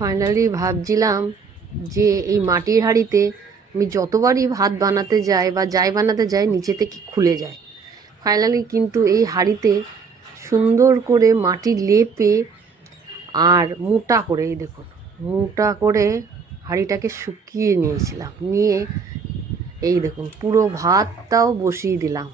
Finally ভাবছিলাম যে এই মাটির হাঁড়িতে আমি যতবারই ভাত বানাতে যাই বা যাই বানাতে যাই, নিচে থেকে খুলে যায়। ফাইনালি কিন্তু এই হাঁড়িতে সুন্দর করে মাটি লেপে আর মোটা করে, এই দেখুন, মোটা করে হাঁড়িটাকে শুকিয়ে নিয়েছিলাম। নিয়ে এই দেখুন, পুরো ভাতটাও বসিয়ে দিলাম।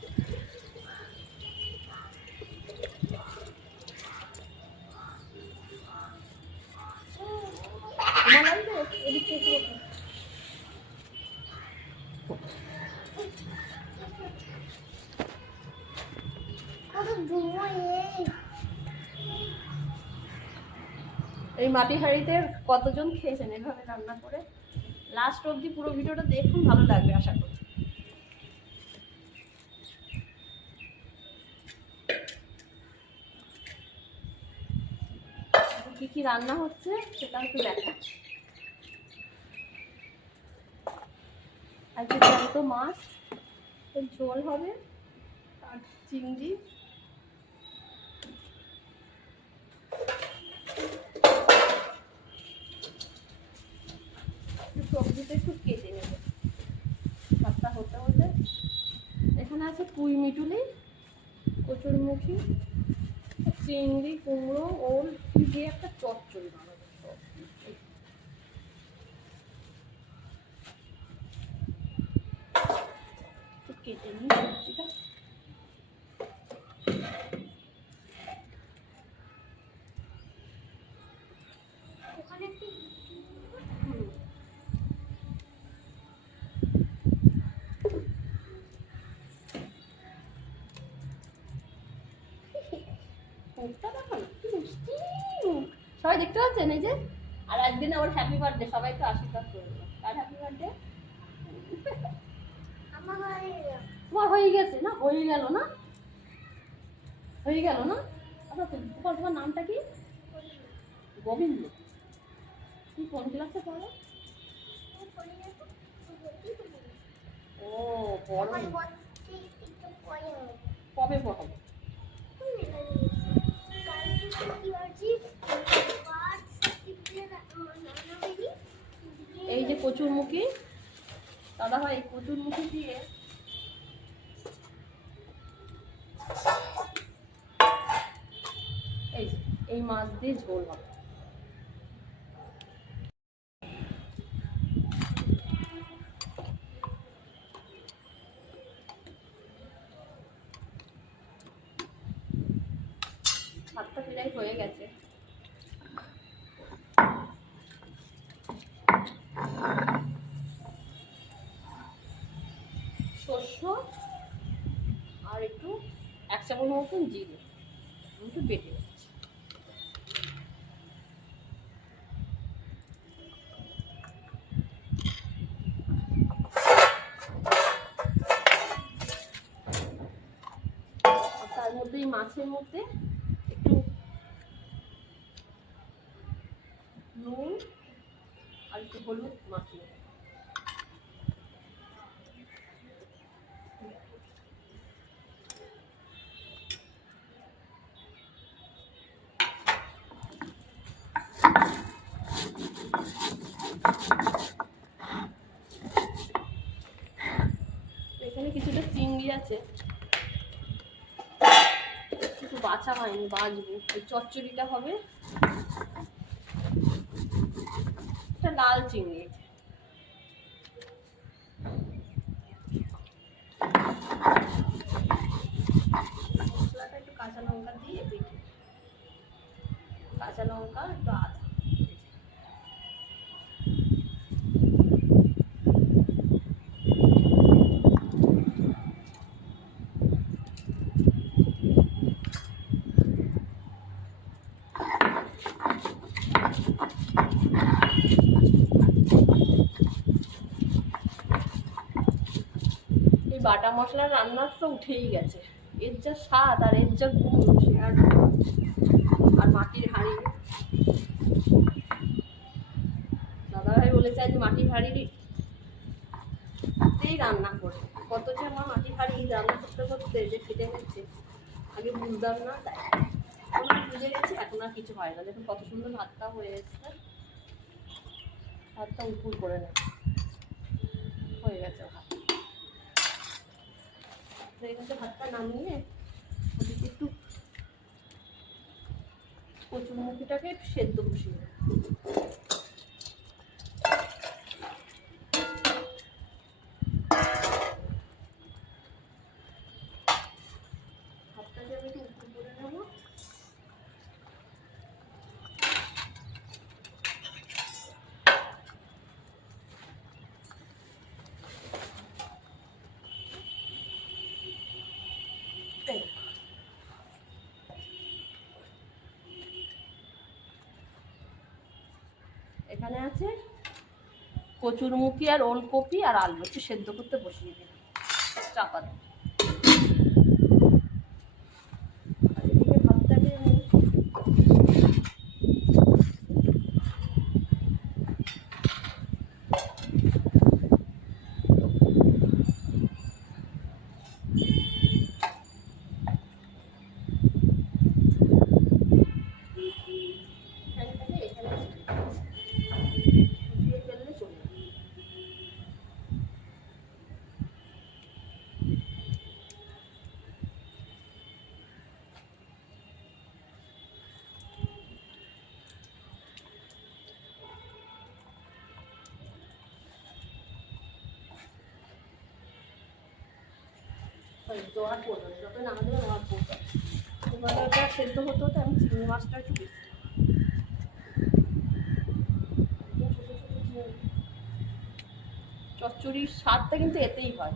এই মাটি হাঁড়িতে কতজন খেয়েছেন এভাবে রান্না করে? লাস্ট অবধি পুরো ভিডিওটা দেখুন, ভালো লাগবে আশা করি। কি কি রান্না হচ্ছে সেটা একটু দেখা। আজকে মাছ ঝোল হবে, আর চিংড়ি একটু সবজিটা একটু কেটে নেব ভাতটা হতে হতে এখানে আছে পুঁই মিটুলি কচুরমুখী চিংড়ি কুমড়ো ওল দিয়ে একটা চচ্চড়ি বানাবো সব এই। একটু কেটে নিই সবজিটা হুম মুখটা দেখো না, কি মিষ্টি। মুখ। সবাই দেখতে পাচ্ছেন এই যে? আর একদিন আমার হ্যাপি বার্থডে সবাই তো আশীর্বাদ করবে। কার হ্যাপি বার্থডে তোমার হয়ে গেছে না? হয়ে গেল না? হয়ে গেল না? আচ্ছা তোমার তোমার নামটা কি? গোবিন্দ। কি কোন ক্লাসে পড়ো? ও পড়ো? কবে পড়াবো এই যে কচুরমুখী। দাদা ভাই কচুরমুখী দিয়ে এই এই মাছ দিয়ে ঝোল হবে ভাতটা প্রায় হয়ে গেছে। শস্য আর একটু এক চামচ মতন জিরে। একটু বেটে তার মধ্যে এই মাছের মধ্যে একটু নুন আর একটু হলুদ মাখিয়ে দেবো। এখানে কিছুটা চিংড়ি আছে। কিছু বাছা হয়নি বাছবো এই চচ্চড়িটা হবে। এটা লাল চিংড়ি মশলাটা একটু কাঁচা লঙ্কা দিয়ে বেটে কাঁচা লঙ্কা একটু আদা। বাটা মশলার রান্নার তো উঠেই গেছে। এর যা স্বাদ আর এর যা গুণ, সে আর আর মাটির হাঁড়ি দাদাভাই বলেছে আজ মাটির হাঁড়িতেই রান্না করে। কত যে আমার মাটির হাঁড়ি রান্না করতে করতে যে খেতে হচ্ছে আগে বুঝতাম না তাই। বুঝে গেছি, এখন আর কিছু হয় না। দেখুন কত সুন্দর ভাতটা হয়ে এসছে। ভাতটা উপুর করে নেব। হয়ে গেছে ভাত। হয়ে ভাতটা নামিয়ে ওদিকে একটু কচুরমুখিটাকে সেদ্ধ বসিয়ে দেবো। ভাতটাকে আমি একটু উপুর করে নেব এই এখানে আছে কচুরমুখী আর ওলকপি আর আলু একটু সেদ্ধ করতে বসিয়ে দিলাম। চাপা দিয়ে আর এদিকে ভাতটাকে আমি এখান থেকে এখানে দিয়ে ফেললে চলে যাবে। ওই জোয়ার পড়ল যখন আমাদের জোয়ার পড়তো ওটা সেদ্ধ হতে হতে আমি চিংড়ি মাছটা একটু বেশি চচ্চড়ির স্বাদটা কিন্তু এতেই হয়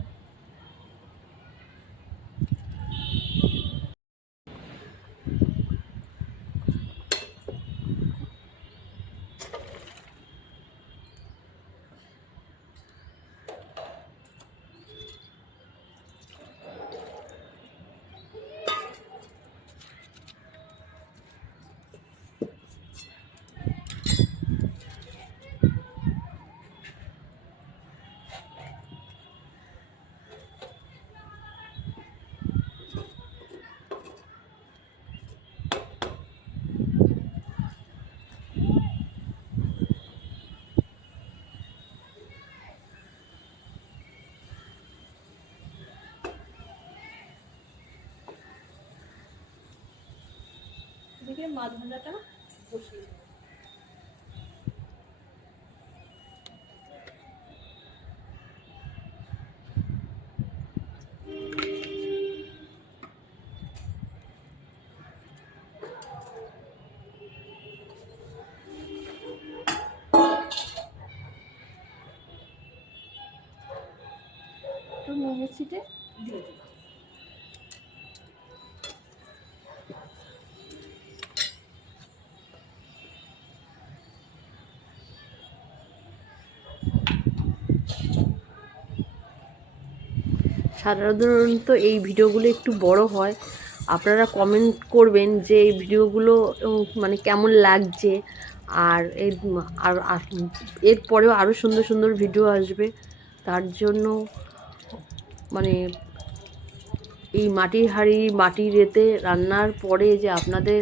এদিকে মাছ ভাজাটা বসিয়ে দেবো। একটু ছিটে সাধারণত এই ভিডিওগুলো একটু বড় হয়। আপনারা কমেন্ট করবেন যে এই ভিডিওগুলো মানে কেমন লাগছে। আর এর, আর এরপরেও আরও সুন্দর সুন্দর ভিডিও আসবে। তার জন্য মানে এই মাটির হাঁড়ি, মাটির এতে রান্নার পরে যে আপনাদের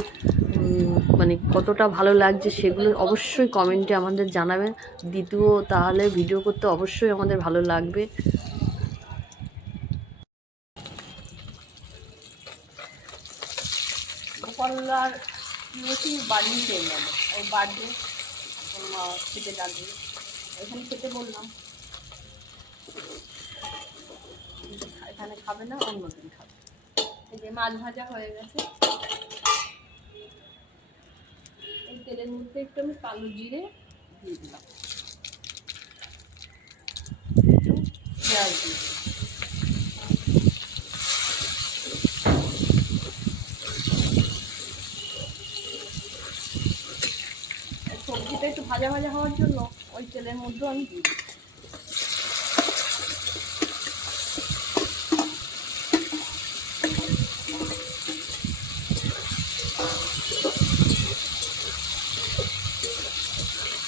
মানে কতটা ভালো লাগছে সেগুলো অবশ্যই কমেন্টে আমাদের জানাবেন। দ্বিতীয় তাহলে ভিডিও করতে অবশ্যই আমাদের ভালো লাগবে। ওর বার্থডে খেতে এখানে খেতে বললাম। এখানে খাবে না অন্যদিন খাবে। মাছ ভাজা হয়ে গেছে। এই তেলের মধ্যে একটু আমি কালো জিরে দিয়ে দিলাম। একটু সবজিটা একটু ভাজা ভাজা হওয়ার জন্য ওই তেলের মধ্যে আমি দিয়ে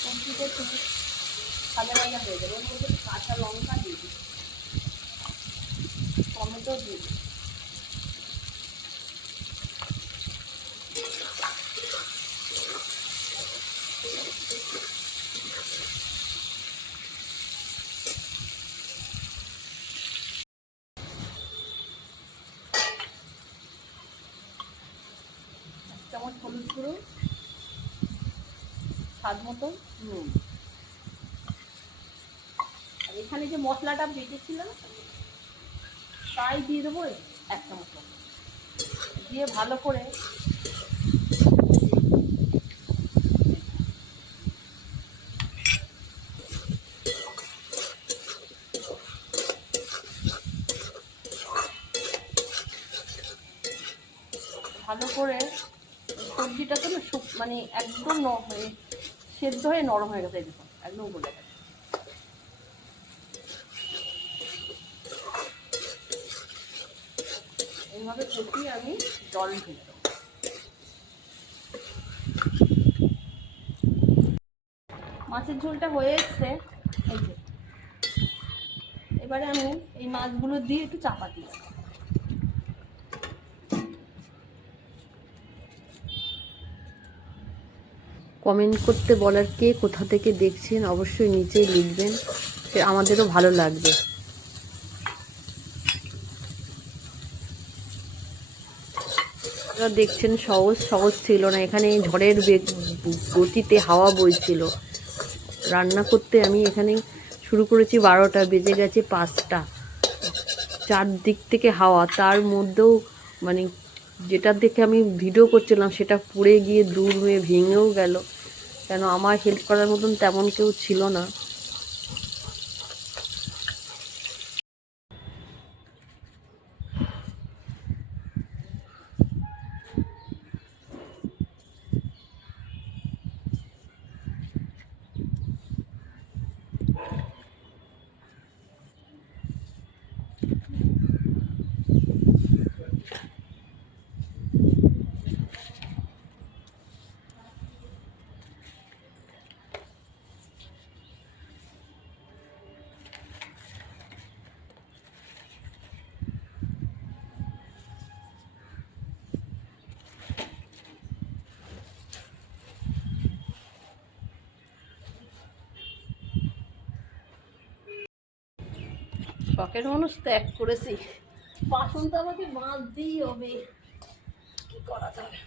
সবজিটা একটু ভাজা ভাজা হয়ে যাবে ওর মধ্যে একটু কাঁচা লঙ্কা দিয়ে দিই টমেটো দিয়ে দিই স্বাদ মতো নুন আর এখানে যে মশলাটা বেটেছিলাম তাই দিয়ে দেবো এক চামচ। দিয়ে ভালো করে ভালো করে সবজিটা তো না মানে একদম ন- হয়ে সেদ্ধ হয়ে নরম হয়ে গেছে দেখুন, একদম গলে গেছে। এইভাবে কষিয়ে আমি জল ঢেলে মাছের ঝোলটা হয়ে এসছে। এই যে। এবারে আমি এই মাছগুলো দিয়ে একটু চাপা দিই কমেন্ট করতে বলার কে কোথা থেকে দেখছেন, অবশ্যই নিচেই লিখবেন। আমাদেরও ভালো লাগবে। দেখছেন সহজ সহজ ছিল না। এখানে ঝড়ের গতিতে হাওয়া বইছিল। রান্না করতে আমি এখানে শুরু করেছি বারোটা, বেজে গেছে পাঁচটা। চারদিক থেকে হাওয়া, তার মধ্যেও মানে যেটা দেখে আমি ভিডিও করছিলাম, সেটা পড়ে গিয়ে দূর হয়ে ভেঙেও গেল। কেন আমার হেল্প করার মতন তেমন কেউ ছিল না। শখের মানুষ ত্যাগ করেছি। বাসন তো আমাকে মাছ দিই হবে। কি করা যাবে?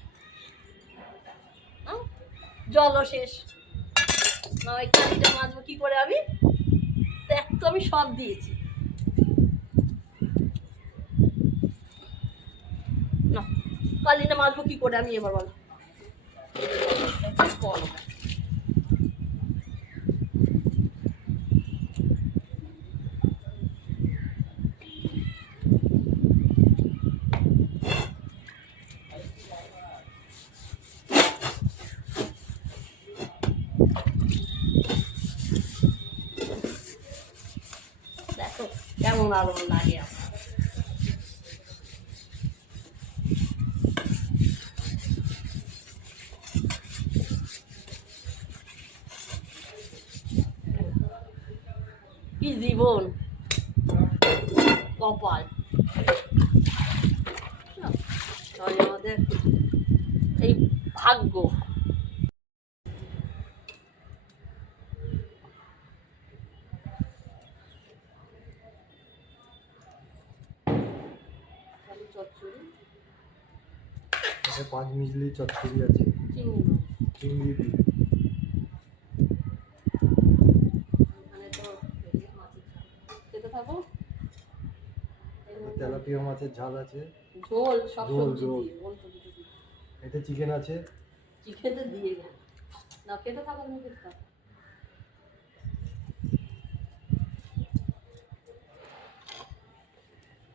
জলও শেষ। না, ওই কালিটা মাছবো কি করে আমি? ত্যাগ তো আমি সব দিয়েছি। না, কালিটা মাছবো কি করে আমি এবার বলো? বলো দেখো আলো লাগে আমার। কি জীবন? কপাল। আমাদের এই ভাগ্য আলু চচ্চড়ি এটা পাঁচ মিশলি চচ্চড়ি আছে। চিংড়ি দিয়ে। তো থাকো। তেলাপিয়া মাছের ঝাল আছে। ঝোল সব ঝোল, ঝোল। এটা চিকেন আছে। চিকেতে দিয়ে গেল না খেতে থাকো তুমি খেতে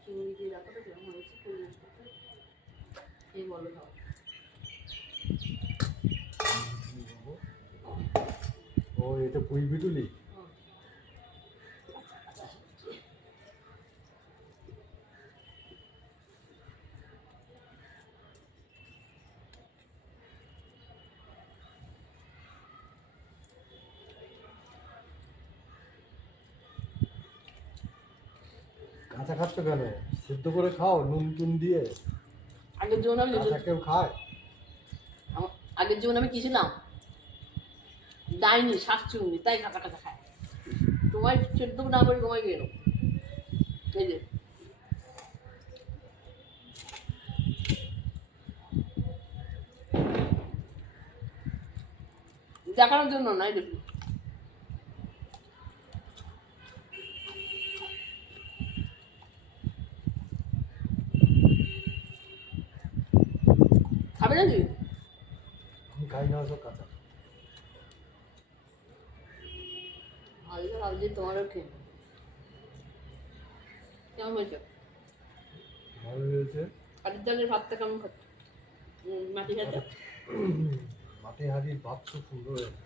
চিংড়ি দিয়ে দেখো তো কেমন হয়েছে? এই বলো ও এটা পুঁই বিটুলি? কাঁচা। খাচ্ছ কেন? সিদ্ধ করে খাও নুন টুন দিয়ে। আগের জীবন আমি কেউ খায়? আগের জীবন আমি কি ছিলাম ডাইনি উনি, তাই কাঁচা কাঁচা খায়। তোমায় সেদ্ধ না করে তোমায় গেল এই যে। দেখানোর জন্য নাই দেখি খাবে নাকি আমি খাই না সব কাঁচা আজকে ভাবছি তোমারও খেয়ে নেব। কেমন হয়েছে ভালো হয়েছে কাঠের চালের ভাতটা কেমন মাটি খাচ্ছে মাটি হাড়ির ভাত খুব সুন্দর হয়েছে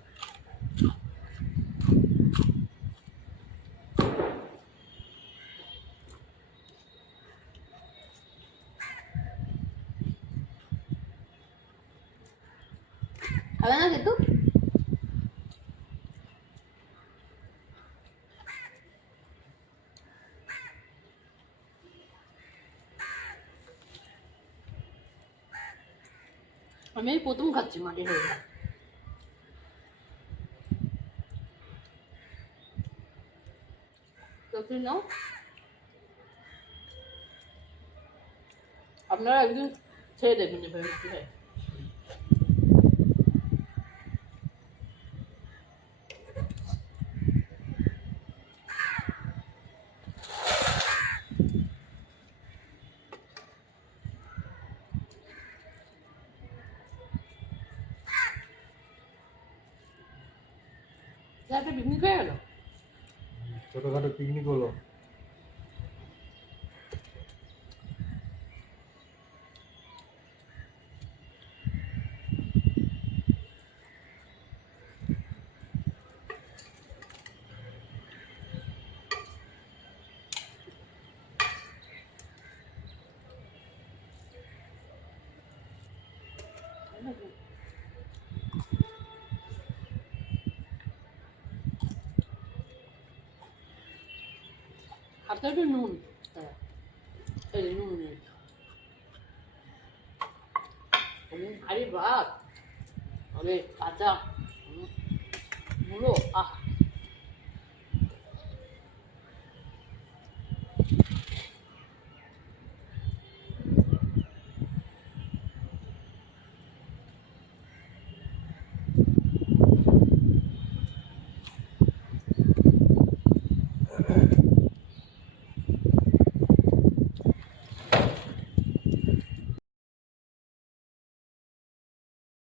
খাবে না কিন্তু আমি এই প্রথম খাচ্ছি মাটির তুমি নাও। আপনারা একদিন ছেড়ে দেবেন এভাবে হয় একটা পিকনিক হয়ে গেল ছোটোখাটো পিকনিক হলো হাতে একটু নুন। এই নুন আরে ভাত অনেক কাঁচা মুলো আহ।